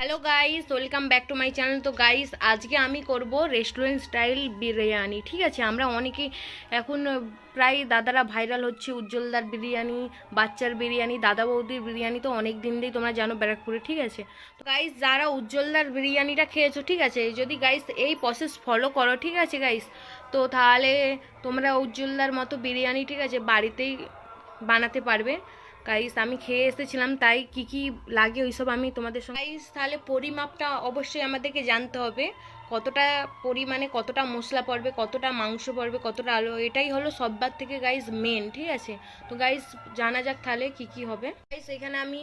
Hello guys, welcome back to my channel. তো guys, আজকে আমি করব রেস্টুরেন্ট স্টাইল বিরিয়ানি। ঠিক আছে, আমরা অনেকেই এখন প্রায় দাদারা ভাইরাল হচ্ছে উজ্জ্বলদার বিরিয়ানি, বাচ্চার বিরিয়ানি, দাদা বৌদির বিরিয়ানি তো অনেক দিন দিয়েই তোমরা জানো ব্যারাকপুরে। ঠিক আছে, তো গাইস যারা উজ্জ্বলদার বিরিয়ানিটা খেয়েছো, ঠিক আছে, যদি গাইস এই প্রসেস ফলো করো, ঠিক আছে গাইস, তো তাহলে তোমরা উজ্জ্বলদার মতো বিরিয়ানি, ঠিক আছে, বাড়িতেই বানাতে পারবে। গাইস আমি খেয়ে এসেছিলাম, তাই কি কি লাগে ওইসব আমি তোমাদের সঙ্গে। গাইস তাহলে পরিমাপটা অবশ্যই আমাদেরকে জানতে হবে, কতটা পরিমাণে কতটা মশলা পড়বে, কতটা মাংস পড়বে, কতটা আলু, এটাই হলো সববার থেকে গাইস মেন। ঠিক আছে, তো গাইস জানা যাক তাহলে কি কি হবে। গাইস এখানে আমি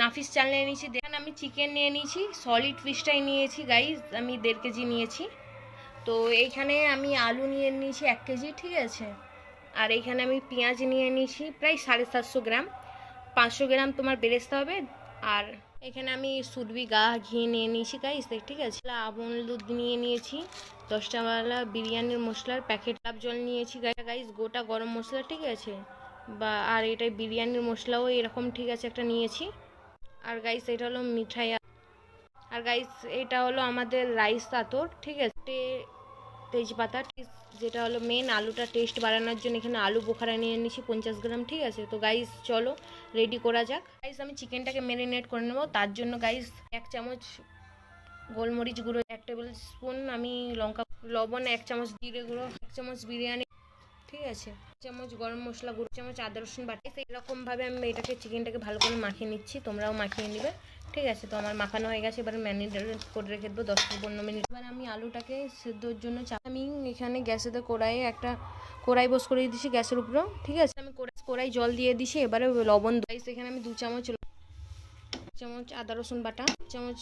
নাফিস চাল নিয়ে নিয়েছি, দেখেন আমি চিকেন নিয়ে নিয়েছি, সলিড ফিশটাই নিয়েছি গাইস, আমি 1.5 কেজি নিয়েছি। তো এইখানে আমি আলু নিয়ে নিয়েছি 1 কেজি, ঠিক আছে। আর এইখানে আমি পেঁয়াজ নিয়ে নিয়েছি প্রায় 750 গ্রাম, 500 গ্রাম তোমার বেরেস্তা হবে। আর এখানে আমি সুরবি গা ঘি নিয়ে নিয়েছি গাইস, ঠিক আছে। আমুল দুধ নিয়ে নিয়েছি 10টাওয়ালা, বিরিয়ানির মশলার প্যাকেট, গোলাপ জল নিয়েছি গাইস, গোটা গরম মশলা, ঠিক আছে, বা আর এটা বিরিয়ানির মশলাও এরকম, ঠিক আছে, একটা নিয়েছি। আর গাইস এটা হলো মিঠাই। আর গাইস এটা হলো আমাদের রাইস আতর, ঠিক আছে, তেজপাতা, যেটা হলো মেন আলুটা টেস্ট বাড়ানোর জন্য। এখানে আলু বোখারা নিয়ে নিয়েছি 50 গ্রাম, ঠিক আছে। তো গাইস চলো রেডি করা যাক। গাইস আমি চিকেনটাকে ম্যারিনেট করে নেবো, তার জন্য গাইস 1 চামচ গোলমরিচ গুঁড়ো, 1 টেবিল স্পুন আমি লঙ্কা, লবণ 1 চামচ, জিরে গুঁড়ো 1 চামচ, বিরিয়ানি, ঠিক আছে, 1 চামচ গরম মশলা গুঁড়ো, 1 চামচ আদা রসুন বাটা। এরকমভাবে আমি এটাকে চিকেনটাকে ভালো করে মাখিয়ে নিচ্ছি, তোমরাও মাখিয়ে নিবে, ঠিক আছে। তো আমার মাখানো হয়ে গেছে, এবার ম্যারিনেট করে রেখে দেবো 10-15 মিনিট। এবার আমি আলুটাকে সেদ্ধর জন্য আমি এখানে গ্যাসেতে একটা কড়াই বস করে দিয়েছি গ্যাসের উপরেও, ঠিক আছে। আমি কড়াই জল দিয়ে দিছি, এবারে লবণ দিয়েছি। এখানে আমি 2 চামচ আদা রসুন বাটা, 1 চামচ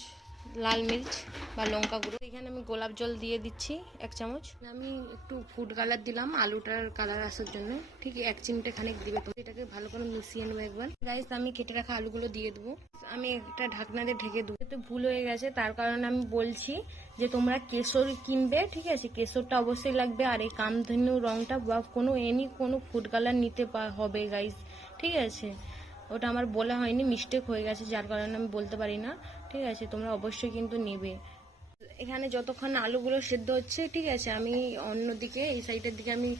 লাল মির্চ বা লঙ্কা গুঁড়ো, এখানে আমি গোলাপ জল দিয়ে দিচ্ছি 1 চামচ। আমি একটু ফুড কালার দিলাম আলুটার কালার আসার জন্য, ঠিক 1 চিমটে খানিক দিবে। তো এটাকে ভালো করে মিশিয়ে নেবো একবার। গাইস আমি কেটে রাখা আলুগুলো দিয়ে দেবো, আমি একটা ঢাকনা দিয়ে ঢেকে দেবো। তো ভুল হয়ে গেছে, তার কারণে আমি বলছি যে তোমরা কেশর কিনবে, ঠিক আছে, কেশরটা অবশ্যই লাগবে। আর এই কামধেনু রংটা বা কোনো ফুড কালার নিতে হবে গাইস, ঠিক আছে। ওটা আমার বলা হয়নি, মিস্টেক হয়ে গেছে, যার কারণে আমি বলতে পারি না, ঠিক আছে। তোমরা অবশ্যই কিন্তু নেবে। এখানে যতক্ষণ আলুগুলো সেদ্ধ হচ্ছে, ঠিক আছে, আমি অন্যদিকে এই সাইডের দিকে আমি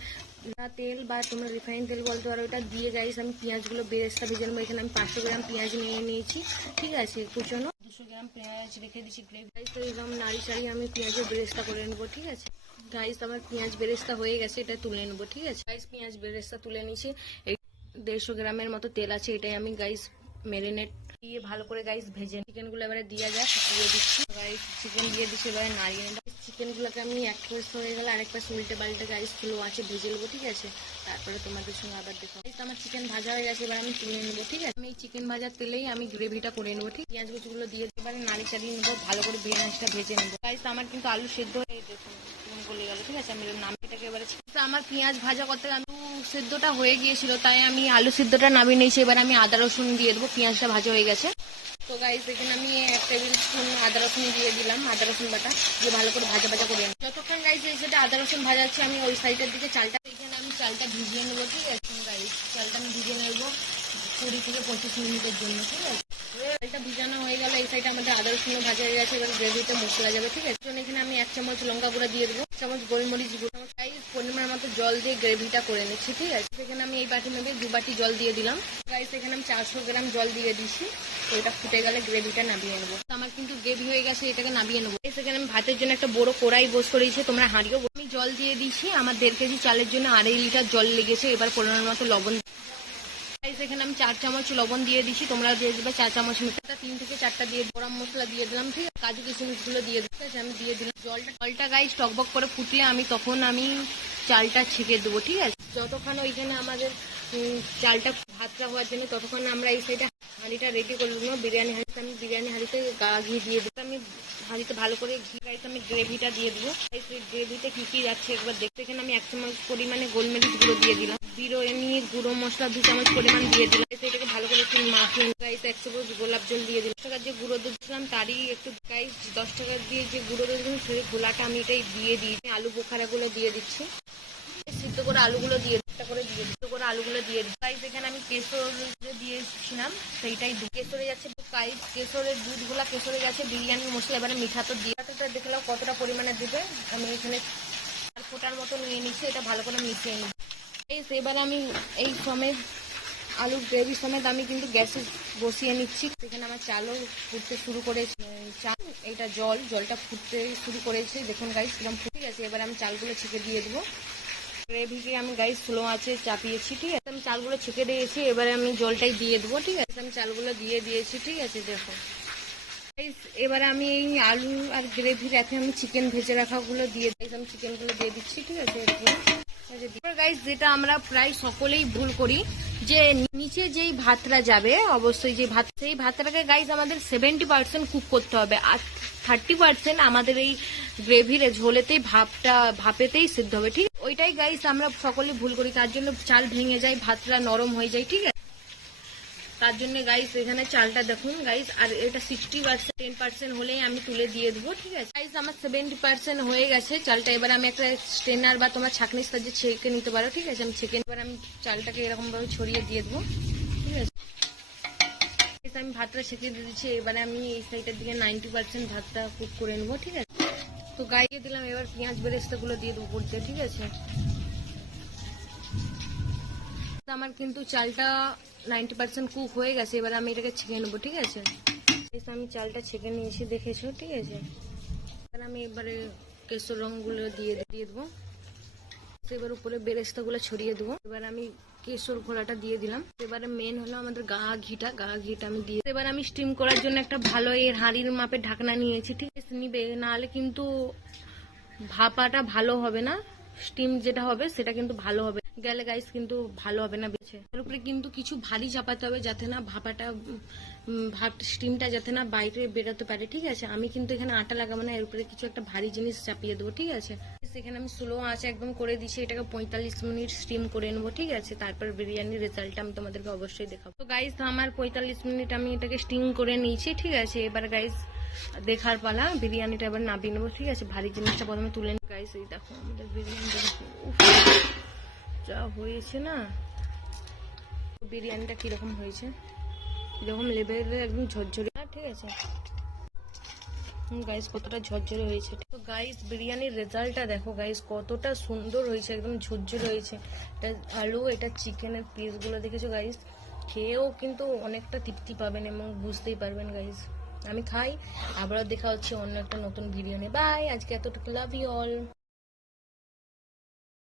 তেল বা তোমরা রিফাইন তেল বলতে পারো, ওটা দিয়ে গাইস আমি পেঁয়াজগুলো বেরেস্তা ভেজে নেবো। এখানে আমি 500 গ্রাম পেঁয়াজ নিয়ে নিয়েছি, ঠিক আছে, কুচনো 200 গ্রাম পেঁয়াজ রেখে দিচ্ছি গ্রেভি। গাইস তো এরকম নাড়ি চাড়ি আমি পেঁয়াজের বেরেস্তা করে নেবো, ঠিক আছে। গাইস আমার পেঁয়াজ বেরেস্তা হয়ে গেছে, এটা তুলে নেবো, ঠিক আছে। গাইস পেঁয়াজ বেরেস্তা তুলে নিয়েছি। 150 গ্রামের মতো তেল আছে, এটাই আমি গাইস ম্যারিনেট দিয়ে ভালো করে গাইস ভেজে। চিকেনগুলো এবারে দিয়ে যাক, দিয়ে দিচ্ছি গাইস, চিকেন দিয়ে দিচ্ছি, এবারে নাড়িয়ে নেব। চিকেনগুলোকে আমি এক পাশ হয়ে গেলে আরেক পাশ উল্টে পাল্টে গাইস স্লো আছে ভেজে নেবো, ঠিক আছে। তারপরে তোমাদের সঙ্গে আবার দেখো। আমার চিকেন ভাজা হয়ে গেছে, এবার আমি তুলে নেবো, ঠিক আছে। আমি এই চিকেন ভাজার তেলেই আমি গ্রেভিটা করে নেবো, ঠিক। পেঁয়াজ কুচিগুলো দিয়ে এবারে নাড়ি চাড়িয়ে নেবো, ভালো করে পেঁয়াজটা ভেজে নেবো গাইস। আমার কিন্তু আলু সেদ্ধ হয়ে দেখুন গলে গেল, ঠিক আছে। আমি এটাকে এবারে আমার পেঁয়াজ ভাজা করতে আলু সেদ্ধটা হয়ে গিয়েছিল, তাই আমি আলু সেদ্ধটা নামিয়ে নিয়েছি। এবার আমি আদা রসুন দিয়ে দেবো, পেঁয়াজটা ভাজা হয়ে গেছে। তো গাইস এখানে আমি 1 টেবিল স্পুন আদা রসুন দিয়ে দিলাম, আদা রসুন বাটা দিয়ে ভালো করে ভাজা করে নেব। যতক্ষণ গাইস এই সেটা আদা রসুন ভাজাচ্ছি, আমি ওই সাইডের দিকে চালটা, এখানে আমি চালটা ভিজিয়ে নেবো, ঠিক আছে গাইস। চালটা আমি ভিজিয়ে নেবো 20 থেকে 25 মিনিটের জন্য, ঠিক আছে। চালটা ভিজানো হয়ে গেল, এই সাইডে আমাদের আদা রসুন ভাজা হয়ে গেছে, এবার গ্রেভিতে মশলা যাবে, ঠিক আছে। এখানে আমি 1 চামচ লঙ্কা গুঁড়া দিয়ে দেবো, 1 চামচ গোলমরিচ গুঁড়ো, গাইস পরিমাণ মতো জল দিয়ে গ্রেভিটা করে নিচ্ছি, ঠিক আছে। এখানে আমি এই বাটি নেবে 2 বাটি জল দিয়ে দিলাম গাইস। এখানে আমি 400 গ্রাম জল দিয়ে দিচ্ছি। তো এটা ফুটে গেলে গ্রেভিটা নামিয়ে নেবো। আমার কিন্তু গ্রেভি হয়ে গেছে, এটাকে নামিয়ে নেবো। এখানে আমি ভাতের জন্য একটা বড় কড়াই বস করেছি, তোমরা হাঁড়িও। আমি জল দিয়ে দিচ্ছি, আমার 1.5 কেজি চালের জন্য 2.5 লিটার জল লেগেছে। এবার পরিমাণ মতো লবণ, এখানে আমি 4 চামচ লবণ দিয়ে দিচ্ছি, তোমরা দিয়ে দেবে 4 চামচ মিঠা, 3 থেকে 4টা দিয়ে গরম মশলা দিয়ে দিলাম, ঠিক আছে। কাজু কিশমিশ গুলো দিয়ে দিচ্ছি, আমি দিয়ে দিলাম। জলটা গাইস টকবক করে ফুটলে তখন আমি চালটা ছেঁকে দেবো, ঠিক আছে। যতক্ষণ ওইখানে আমাদের চালটা ভাতটা হওয়ার জন্য, ততক্ষণ আমরা এই সাইডে হাঁড়িটা রেডি করে নেবো। বিরিয়ানি হাঁড়িতে আমি বিরিয়ানি হাঁড়িতে ঘি দিয়ে দেবো। আমি হাঁড়িতে ভালো করে ঘি গাইতে আমি গ্রেভিটা দিয়ে দেবো। সেই গ্রেভিতে কি কি যাচ্ছে একবার দেখতে। এখানে আমি 1 চামচ পরিমাণে গোলমরিচ গুঁড়ো দিয়ে দিলাম, বিরিয়ানি গুঁড়ো মশলা 2 চামচ পরিমাণ দিয়ে দিলাম। এটাকে ভালো করে একটু মাখিয়ে গাইস 1 চামচ গোলাপ জল দিয়ে দিলাম। 10 টাকার যে গুঁড়ো দুধ ছিলাম তারই একটু গাইস 10 টাকা দিয়ে যে গুঁড়ো দুধ দিলাম, সেই গোলাটা আমি এটাই দিয়ে দিই। আলু বোখারাগুলো দিয়ে দিচ্ছি, সিদ্ধ করে আলুগুলো দিয়ে একটা করে দিয়ে দিই, করে আলুগুলো দিয়ে দিই। গাইস এখানে আমি কেশর দিয়েছিলাম, সেইটাই কেশরে যাচ্ছে গাইস, কেশরের দুধগুলা কেশরে গেছে, বিরিয়ানির মশলা এবারে মিঠা তো দিয়ে দেখলাম কতটা পরিমাণে দেবে। আমি এখানে 4 ফোঁটার মতো নিয়ে নিচ্ছি, এটা ভালো করে মিশিয়ে নিই। এবারে আমি এই সমেত আলুর গ্রেভি সমেত আমি কিন্তু গ্যাসে বসিয়ে নিচ্ছি। এখানে আমার চালও ফুটতে শুরু করেছে, চাল এটা জলটা ফুটতে শুরু করেছে, দেখুন গাইস কিরকম ফুটে গেছে। এবার আমি চালগুলো ছেঁকে দিয়ে দেবো। গ্রেভিকে আমি গাইস স্লো আছে চাপিয়েছি, ঠিক আছে। আমি চালগুলো ছেঁকে দিয়েছি, এবারে আমি জলটাই দিয়ে দেবো, ঠিক আছে। আমি চালগুলো দিয়ে দিয়েছি, ঠিক আছে। দেখো এবারে আমি এই আলু আর গ্রেভির সাথে আমি চিকেন ভেজে রাখাগুলো দিয়ে দিই, আমি চিকেনগুলো দিয়ে দিচ্ছি, ঠিক আছে। গাইস যেটা আমরা প্রায় সকলেই ভুল করি, যে নিচে যেই ভাতটা যাবে, অবশ্যই যে ভাত, সেই ভাতটাকে গাইস আমাদের 70% কুক করতে হবে, আর 30% আমাদের এই গ্রেভির ঝোলেতেই ভাপেতেই সিদ্ধ হবে, ঠিক আছে। ওইটাই গাইস আমরা সকলেই ভুল করি, তার জন্য চাল ভেঙে যায়, ভাতটা নরম হয়ে যায়, ঠিক আছে। তার জন্য গাইস এখানে চালটা দেখুন গাইস, আর এটা 60% 10% হলেই আমি তুলে দিয়ে দেবো, ঠিক আছে। গাইস আমার 70% হয়ে গেছে চালটা। এবার আমি একটা স্ট্রেনার বা তোমার ছাঁকনির সাহায্যে ছেঁকে নিতে পারো, ঠিক আছে। আমি ছেঁকে এবার আমি চালটাকে এরকম ভাবে ছড়িয়ে দিয়ে দেবো, ঠিক আছে। আমি ভাতটা ছেঁকে দিয়ে দিচ্ছি, এবারে আমি এই সাইডের দিকে 90% ভাতটা কুক করে নেবো, ঠিক আছে। তো গাইয়ে দিলাম, এবার পেঁয়াজ বেরেস্তাগুলো দিয়ে দেবো উপর দিয়ে, ঠিক আছে। আমার কিন্তু চালটা 90% কুক হয়ে গেছে, এবার আমি এটাকে ছেঁকে নেবো, ঠিক আছে। আমি চালটা ছেঁকে নিয়েছি, দেখেছো, ঠিক আছে। এবার আমি এবারে কেশর রঙগুলো দিয়ে দেবো, এবার উপরে বেরেস্তাগুলো ছড়িয়ে দেবো। এবার আমি কেশর ঘোড়াটা দিয়ে দিলাম। এবারে মেন হলো আমাদের গা ঘিটা আমি দিয়ে, এবার আমি স্টিম করার জন্য একটা ভালো এর হাঁড়ির মাপের ঢাকনা নিয়েছি, ঠিক আছে। নিবে নাহলে কিন্তু ভাপাটা ভালো হবে না, স্টিম যেটা হবে সেটা কিন্তু ভালো হবে গেলে গাইস, কিন্তু ভালো হবে না বেছে। এর উপরে কিন্তু কিছু ভারী চাপাতে হবে, যাতে না স্টিমটা যাতে না বাইরে বেরোতে পারে, ঠিক আছে। আমি কিন্তু এখানে আটা লাগাবো না, এর উপরে কিছু একটা ভারী জিনিস চাপিয়ে দেবো, ঠিক আছে। সেখানে আমি স্লো আঁচে একদম করে দিচ্ছি, এটাকে 45 মিনিট স্টিম করে নেবো, ঠিক আছে। তারপর বিরিয়ানির রেজাল্টটা আমি তোমাদেরকে অবশ্যই দেখাবো। তো গাইস আমার 45 মিনিট আমি এটাকে স্টিম করে নিয়েছি, ঠিক আছে। এবার গাইস দেখার পালা, বিরিয়ানিটা এবার নামিয়ে নেবো, ঠিক আছে। ভারী জিনিসটা প্রথমে তুলে নিই। গাইস এই দেখো আমাদের বিরিয়ানিটা যা হয়েছে না, বিরিয়ানিটা কিরকম হয়েছে, এরকম লেভেলের একদম ঝরঝরে, ঠিক আছে। গাইস কতটা ঝরঝরে হয়েছে। তো গাইস বিরিয়ানির রেজাল্টটা দেখো গাইস, কতটা সুন্দর হয়েছে, একদম ঝরঝরে হয়েছে। এটা আলু, এটা চিকেনের পিসগুলো দেখেছো গাইস, খেয়েও কিন্তু অনেকটা তৃপ্তি পাবেন এবং বুঝতেই পারবেন গাইস। আমি খাই, আবারও দেখা হচ্ছে অন্য একটা নতুন ভিডিও নিয়ে। বাই, আজকে এতটুকু, লাভ ইউ অল।